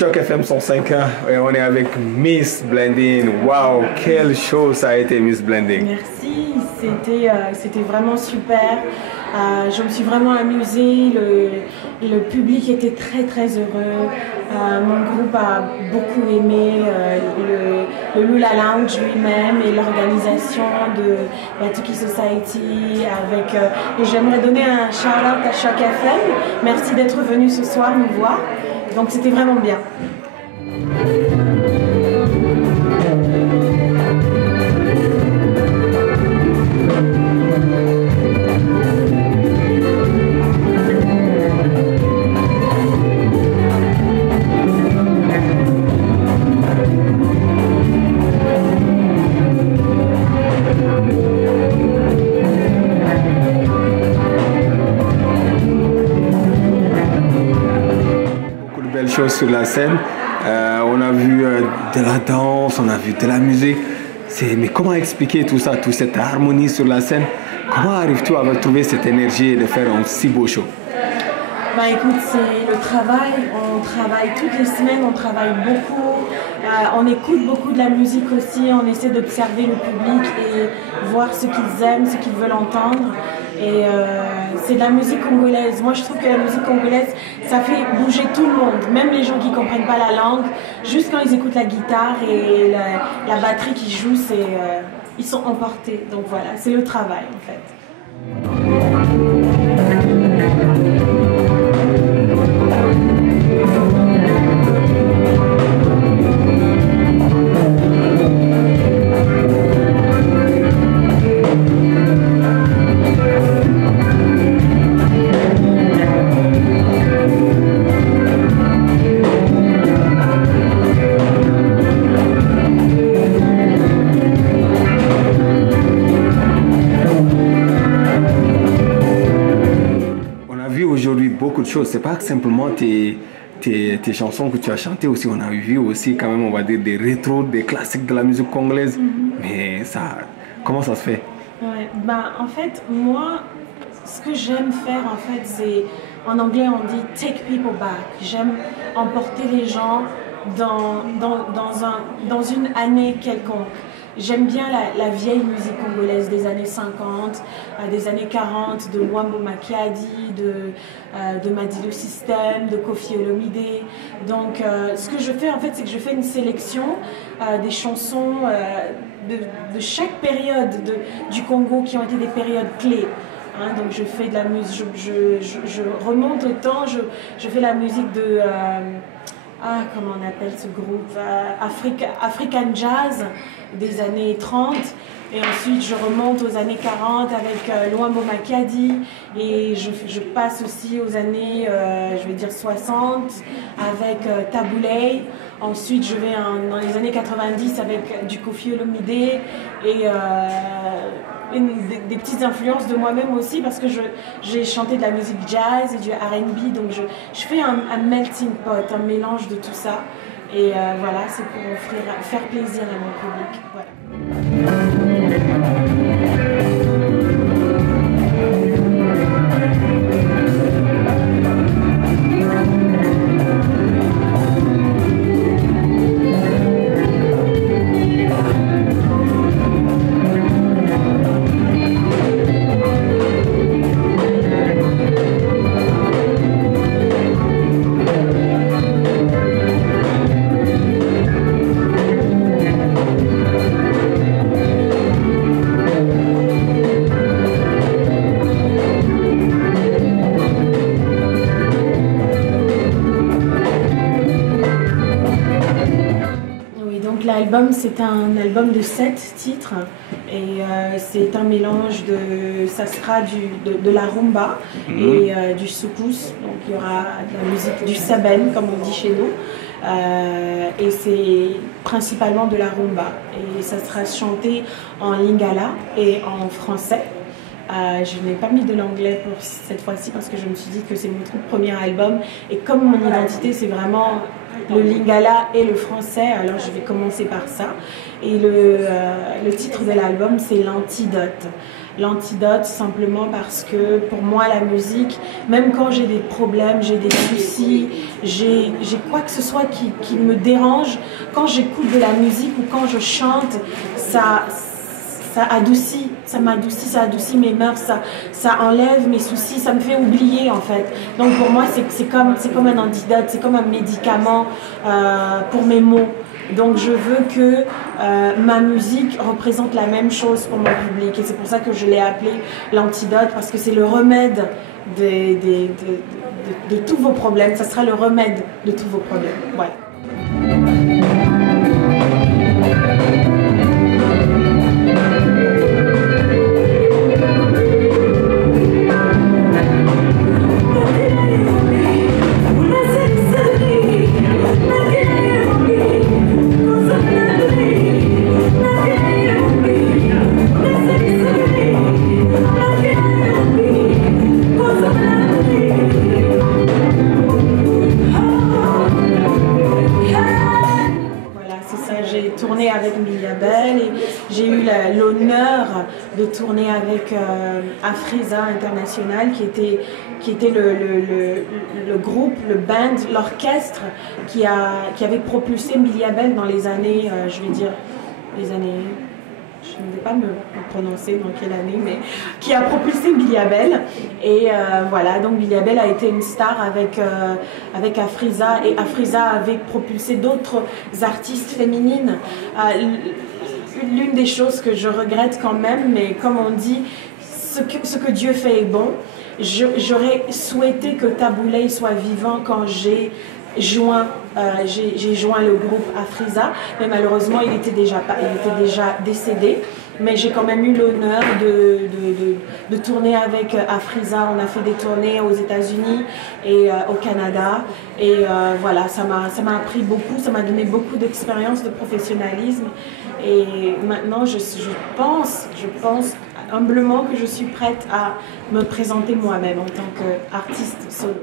Choc FM 105 et on est avec Miss Blending. Waouh, quel show ça a été, Miss Blending. Merci, c'était vraiment super. Je me suis vraiment amusée, le public était très heureux. Mon groupe a beaucoup aimé le Lula Lounge lui-même et l'organisation de Batuki Society. Et j'aimerais donner un shout-out à Choc FM. Merci d'être venu ce soir nous voir. Donc c'était vraiment bien. Choses sur la scène, on a vu de la danse, on a vu de la musique. Mais comment expliquer tout ça, toute cette harmonie sur la scène? Comment arrives-tu à trouver cette énergie et de faire un si beau show? Bah écoute, c'est le travail, on travaille toutes les semaines, on travaille beaucoup, on écoute beaucoup de la musique aussi, on essaie d'observer le public et voir ce qu'ils aiment, ce qu'ils veulent entendre. Et c'est de la musique congolaise. Moi je trouve que la musique congolaise, ça fait bouger tout le monde, même les gens qui ne comprennent pas la langue, juste quand ils écoutent la guitare et la batterie qui joue, ils sont emportés. Donc voilà, c'est le travail en fait. Beaucoup de choses, c'est pas simplement tes chansons que tu as chantées aussi, on a vu aussi quand même, on va dire, des rétros, des classiques de la musique congolaise. Mais ça, comment ça se fait? Ouais, en fait, moi, ce que j'aime faire, en fait, c'est, en anglais on dit « take people back ». J'aime emporter les gens dans une année quelconque. J'aime bien la vieille musique congolaise des années 50, des années 40, de Wambo Makiadi, de Madilu System, de Koffi Olomide. Donc ce que je fais en fait, c'est que je fais une sélection des chansons de chaque période du Congo qui ont été des périodes clés. Donc je fais de la musique, je remonte le temps, je fais la musique de... comment on appelle ce groupe, African Jazz des années 30, et ensuite je remonte aux années 40 avec Luambo Makiadi, et je passe aussi aux années je vais dire 60 avec Tabouley. Ensuite je vais dans les années 90 avec du Koffi Olomide et des petites influences de moi-même aussi, parce que j'ai chanté de la musique jazz et du R&B, donc je fais un melting pot, un mélange de tout ça. Et voilà, c'est pour faire plaisir à mon public. Voilà. L'album, c'est un album de 7 titres et c'est un mélange ça sera de la rumba et du soukous. Donc il y aura de la musique du saben, comme on dit chez nous, et c'est principalement de la rumba, et ça sera chanté en lingala et en français. Je n'ai pas mis de l'anglais pour cette fois-ci parce que je me suis dit que c'est mon tout premier album. Et comme mon identité, c'est vraiment le lingala et le français, alors je vais commencer par ça. Et le titre de l'album, c'est L'Antidote. L'antidote simplement parce que pour moi la musique, même quand j'ai des problèmes, j'ai des soucis, j'ai quoi que ce soit qui me dérange, quand j'écoute de la musique ou quand je chante, ça adoucit, ça m'adoucit, ça adoucit mes mœurs, ça enlève mes soucis, ça me fait oublier en fait. Donc pour moi c'est comme un antidote, c'est comme un médicament pour mes maux. Donc je veux que ma musique représente la même chose pour mon public et c'est pour ça que je l'ai appelé l'antidote parce que c'est le remède de tous vos problèmes, ça sera le remède de tous vos problèmes. Voilà. J'ai tourné avec Miliabel et j'ai eu l'honneur de tourner avec Afriza International qui était le groupe, le band, l'orchestre qui avait propulsé Miliabel dans les années, je vais dire, les années... Je ne vais pas me prononcer dans quelle année, mais qui a propulsé Miliabel. Et voilà, donc Miliabel a été une star avec Afriza et Afriza avait propulsé d'autres artistes féminines. L'une des choses que je regrette quand même, mais comme on dit, ce que Dieu fait est bon. J'aurais souhaité que Tabouley soit vivant quand j'ai joint le groupe Afriza, mais malheureusement il était déjà décédé. Mais j'ai quand même eu l'honneur de tourner avec Afriza. On a fait des tournées aux États-Unis et au Canada. Et voilà, ça m'a appris beaucoup, ça m'a donné beaucoup d'expérience, de professionnalisme. Et maintenant, je pense humblement que je suis prête à me présenter moi-même en tant qu'artiste solo.